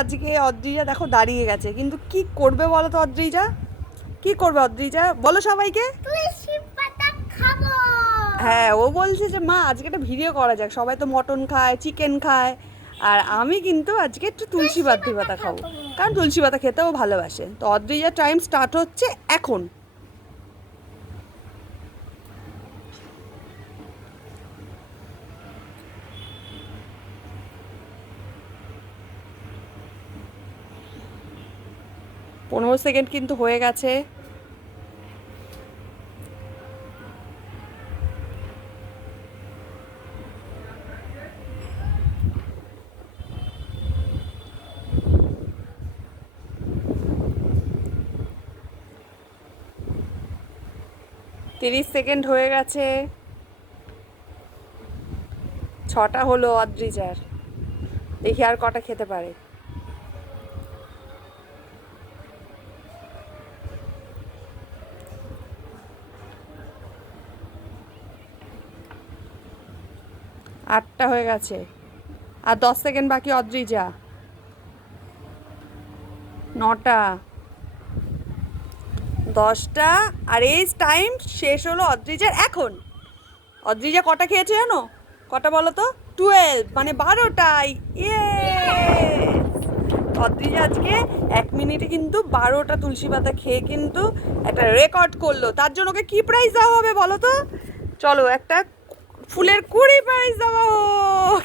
আজকে অদ্রিজা দেখো দাঁড়িয়ে গেছে, কিন্তু কি করবে বলো তো অদ্রিজা? কি করবে অদ্রিজা বলো সবাইকে? তুলসী পাতা খাবো। হ্যাঁ, ও বলছে যে মা আজকে একটা ভিডিও করা যাক, সবাই তো মটন খায়, চিকেন খায়, আর আমি কিন্তু আজকে একটু তুলসী পাতা খাবো, কারণ তুলসী পাতা খেতেও ভালোবাসে। তো অদ্রিজা টাইম স্টার্ট হচ্ছে এখন। পনেরো সেকেন্ড কিন্তু হয়ে গেছে। তিরিশ সেকেন্ড হয়ে গেছে। ছটা হলো অদ্রিজার, দেখি আর কটা খেতে পারে। আটটা হয়ে গেছে, আর 10 সেকেন্ড বাকি অদ্রিজা। নটা, 10টা, আর এই টাইম শেষ হলো অদ্রিজার এখন। অদ্রিজা কটা খেয়েছে জানো? কটা বলো তো? 12, মানে 12টাই। ইয়ে! অদ্রিজা আজকে 1 মিনিটে কিন্তু 12টা তুলসী পাতা খেয়ে কিন্তু একটা রেকর্ড করলো। তার জন্য ওকে কি প্রাইজ দেওয়া হবে বলো তো? চলো একটা ফুলের কুড়ি প্রাইজ দেওয়া হোক।